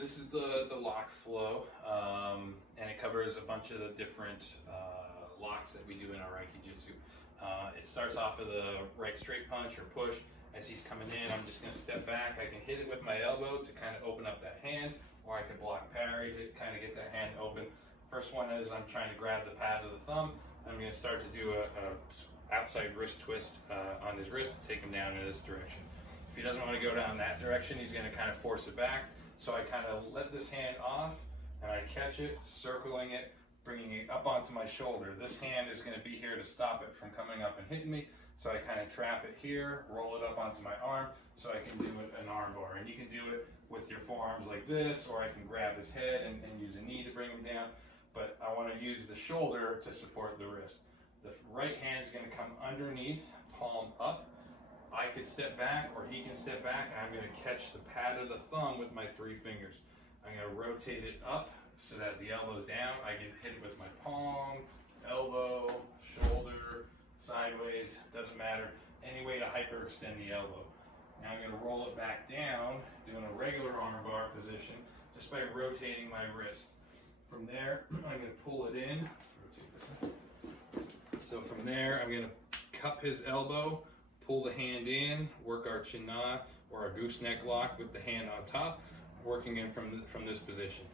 this is the lock flow, and it covers a bunch of the different locks that we do in our Aiki Jutsu. It starts off with a right straight punch or push. As he's coming in, I'm just going to step back. I can hit it with my elbow to kind of open up that hand, or I can block parry to kind of get that hand open. First one is I'm trying to grab the pad of the thumb. I'm going to start to do a outside wrist twist on his wrist to take him down in this direction. If he doesn't want to go down that direction, he's going to kind of force it back. So I kind of let this hand off, and I catch it, circling it, bringing it up onto my shoulder. This hand is going to be here to stop it from coming up and hitting me. So I kind of trap it here, roll it up onto my arm, so I can do an arm bar. And you can do it with your forearms like this, or I can grab his head and use a knee to bring him down. But I want to use the shoulder to support the wrist. The right hand is going to come underneath, palm up. I could step back, or he can step back, and I'm going to catch the pad of the thumb with my 3 fingers. I'm going to rotate it up so that the elbow's down. I can hit it with my palm, elbow, shoulder, sideways, doesn't matter. Any way to hyperextend the elbow. Now I'm going to roll it back down, doing a regular arm bar position, just by rotating my wrist. From there, I'm going to pull it in. So from there, I'm going to cup his elbow, pull the hand in, work our chin-na or our gooseneck lock with the hand on top, working in from this position.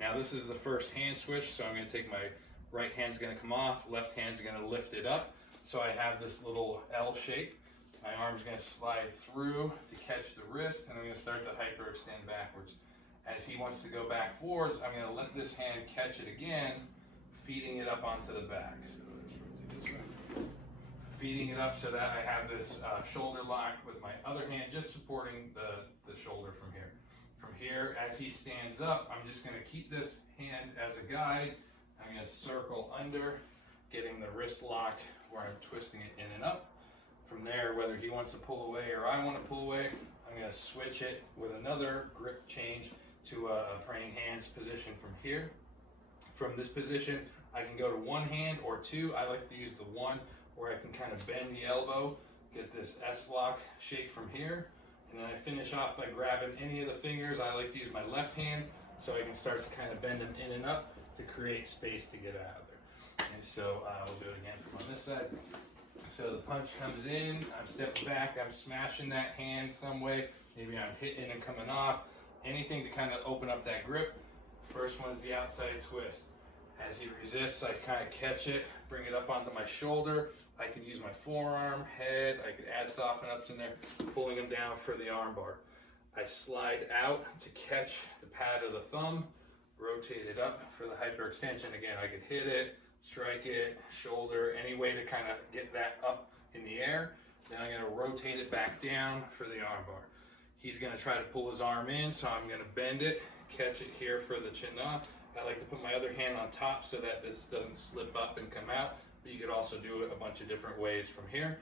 Now this is the first hand switch, so I'm going to take my right hand's going to come off, left hand's going to lift it up. So I have this little L shape. My arm's going to slide through to catch the wrist, and I'm going to start to hyperextend backwards. As he wants to go back forwards, I'm going to let this hand catch it again, feeding it up onto the back. So feeding it up so that I have this shoulder lock with my other hand just supporting the shoulder from here. From here, as he stands up, I'm just going to keep this hand as a guide. I'm going to circle under, getting the wrist lock where I'm twisting it in and up. From there, whether he wants to pull away or I want to pull away, I'm going to switch it with another grip change to a praying hands position from here. From this position, I can go to one hand or two. I like to use the one where I can kind of bend the elbow, get this S-lock shape from here. And then I finish off by grabbing any of the fingers. I like to use my left hand so I can start to kind of bend them in and up to create space to get out of there. And so we'll do it again from on this side. So the punch comes in, I'm stepping back, I'm smashing that hand some way. Maybe I'm hitting and coming off. Anything to kind of open up that grip. First one's the outside twist. As he resists, I kind of catch it, bring it up onto my shoulder. I can use my forearm, head, I could add soften ups in there, pulling them down for the arm bar. I slide out to catch the pad of the thumb, rotate it up for the hyperextension. Again, I could hit it, strike it, shoulder, any way to kind of get that up in the air. Then I'm going to rotate it back down for the arm bar. He's going to try to pull his arm in, so I'm going to bend it, catch it here for the chin-na. I like to put my other hand on top so that this doesn't slip up and come out, but you could also do it a bunch of different ways from here.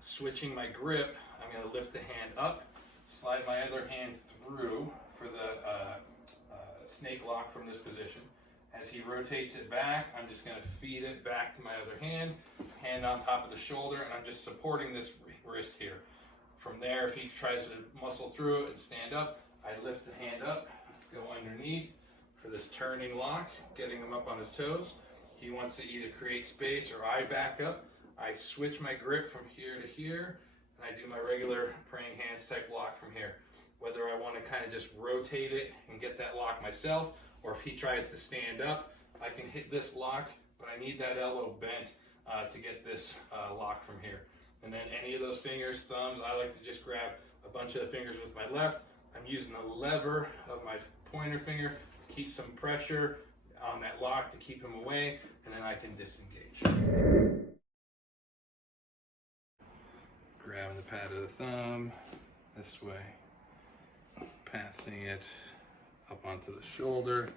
Switching my grip, I'm going to lift the hand up, slide my other hand through for the snake lock from this position. As he rotates it back, I'm just going to feed it back to my other hand, hand on top of the shoulder, and I'm just supporting this wrist here. From there, if he tries to muscle through it and stand up, I lift the hand up, go underneath for this turning lock, getting him up on his toes. He wants to either create space or I back up. I switch my grip from here to here, and I do my regular praying hands type lock from here. Whether I want to kind of just rotate it and get that lock myself, or if he tries to stand up, I can hit this lock, but I need that elbow bent to get this lock from here. And then any of those fingers, thumbs, I like to just grab a bunch of the fingers with my left. I'm using the lever of my pointer finger to keep some pressure on that lock to keep him away, and then I can disengage. Grabbing the pad of the thumb this way, passing it up onto the shoulder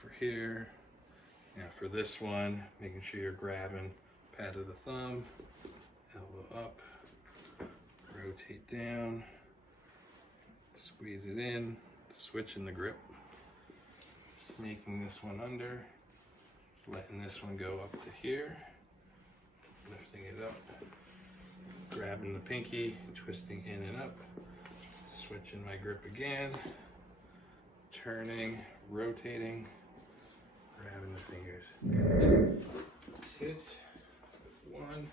for here. Now for this one, making sure you're grabbing pad of the thumb, elbow up, rotate down, squeeze it in, switching the grip, snaking this one under, letting this one go up to here, lifting it up, grabbing the pinky, twisting in and up, switching my grip again, turning, rotating, grabbing the fingers. Hit 1,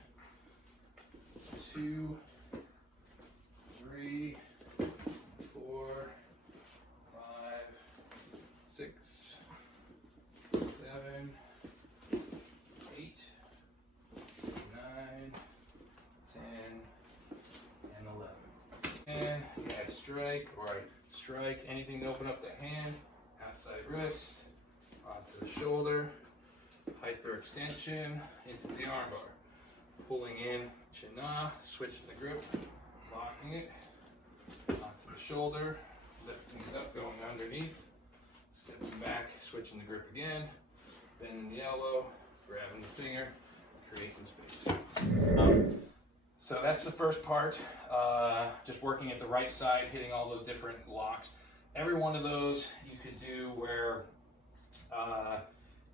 2, 3, 4, 5, 6, 7, 8, 9, 10, and 11. And I strike, or I strike anything to open up the hand, outside wrist, onto the shoulder, hyperextension into the armbar. Pulling in chin-na, switching the grip, locking it, onto the shoulder, lifting it up, going underneath, stepping back, switching the grip again, bending the elbow, grabbing the finger, creating space. So that's the first part, just working at the right side, hitting all those different locks. Every one of those you could do where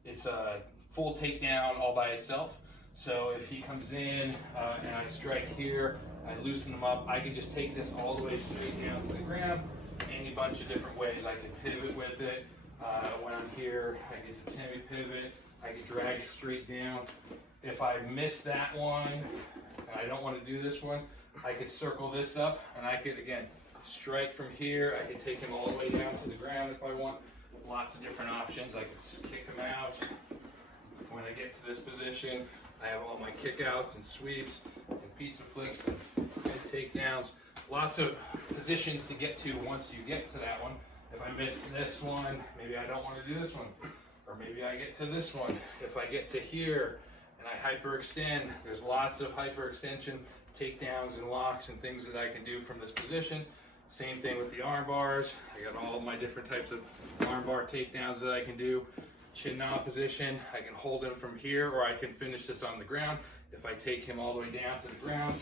it's a full takedown all by itself. So if he comes in and I strike here, I loosen him up, I can just take this all the way straight down to the ground, any bunch of different ways. I can pivot with it. When I'm here, I get to Timmy pivot, I can drag it straight down. If I miss that one, and I don't want to do this one, I could circle this up, and I could, again, strike from here. I could take him all the way down to the ground if I want. Lots of different options. I could kick him out. When I get to this position, I have all my kickouts and sweeps and pizza flips and takedowns. Lots of positions to get to once you get to that one. If I miss this one, maybe I don't want to do this one. Or maybe I get to this one. If I get to here and I hyperextend, there's lots of hyperextension takedowns and locks and things that I can do from this position. Same thing with the arm bars. I got all my different types of arm bar takedowns that I can do. Chin-na position, I can hold him from here, or I can finish this on the ground. If I take him all the way down to the ground,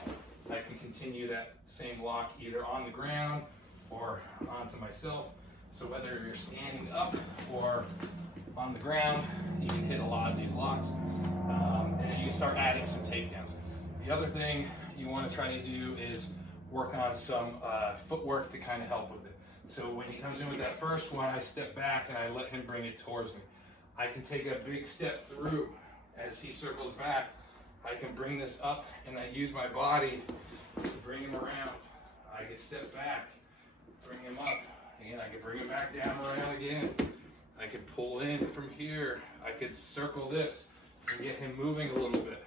I can continue that same lock either on the ground or onto myself. So whether you're standing up or on the ground, you can hit a lot of these locks. And then you can start adding some takedowns. The other thing you want to try to do is work on some footwork to kind of help with it. So when he comes in with that first one, I step back and I let him bring it towards me. I can take a big step through. As he circles back, I can bring this up and I use my body to bring him around. I can step back, bring him up, and I can bring him back down around again. I can pull in from here. I could circle this and get him moving a little bit.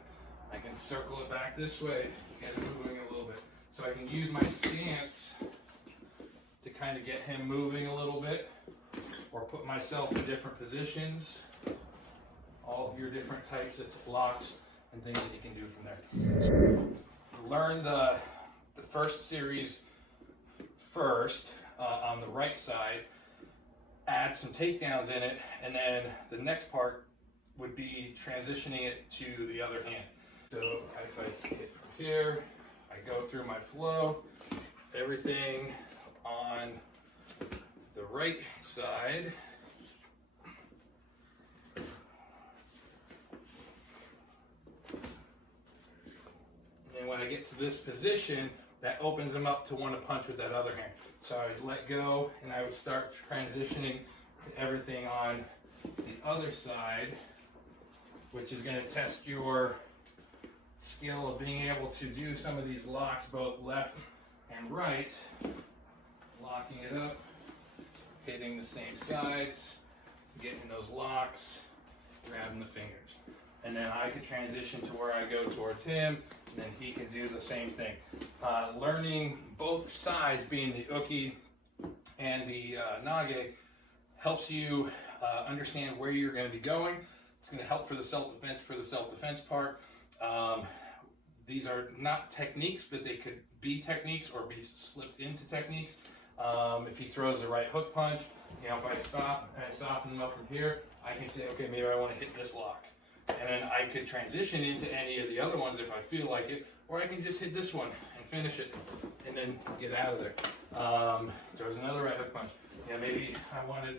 I can circle it back this way, get him moving a little bit. So I can use my stance to kind of get him moving a little bit, or put myself in different positions. All your different types of locks and things that you can do from there. Learn the first series first on the right side, add some takedowns in it, and then the next part would be transitioning it to the other hand. So if I hit from here, I go through my flow, everything on the right side. And when I get to this position, that opens them up to want to punch with that other hand. So I would let go and I would start transitioning to everything on the other side, which is going to test your skill of being able to do some of these locks both left and right. Locking it up, hitting the same sides, getting those locks, grabbing the fingers. And then I could transition to where I go towards him, and then he can do the same thing. Learning both sides, being the uke and the nage, helps you understand where you're going to be going. It's going to help for the self-defense part. These are not techniques, but they could be techniques or be slipped into techniques. If he throws the right hook punch, you know, if I stop and I soften him up from here, I can say, okay, maybe I want to hit this lock. And then I could transition into any of the other ones if I feel like it, or I can just hit this one and finish it and then get out of there. Throws another right hook punch. Yeah, maybe I want to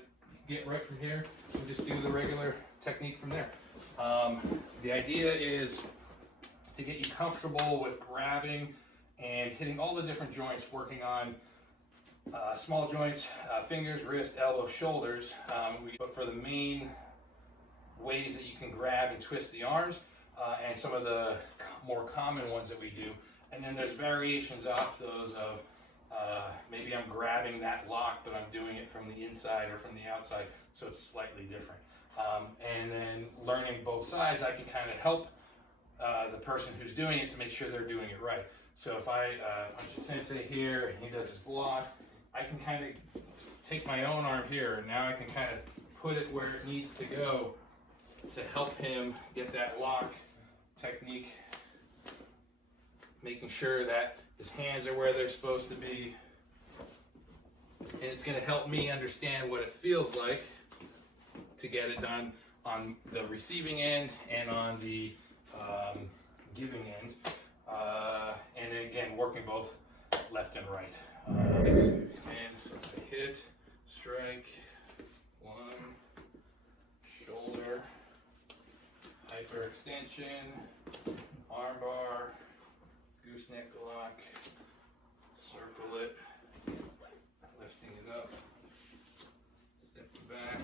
get right from here and just do the regular technique from there. The idea is to get you comfortable with grabbing and hitting all the different joints, working on small joints, fingers, wrist, elbow, shoulders. But for the main ways that you can grab and twist the arms, and some of the more common ones that we do. And then there's variations off those of maybe I'm grabbing that lock, but I'm doing it from the inside or from the outside, so it's slightly different. And then learning both sides, I can kind of help the person who's doing it to make sure they're doing it right. So if I punch a sensei here and he does his block, I can kind of take my own arm here, and now I can kind of put it where it needs to go to help him get that lock technique, making sure that his hands are where they're supposed to be. And it's going to help me understand what it feels like to get it done on the receiving end and on the giving end. And then again, working both left and right. Command, so I hit, strike, one, shoulder, hyperextension, armbar, gooseneck lock, circle it, lifting it up, step back,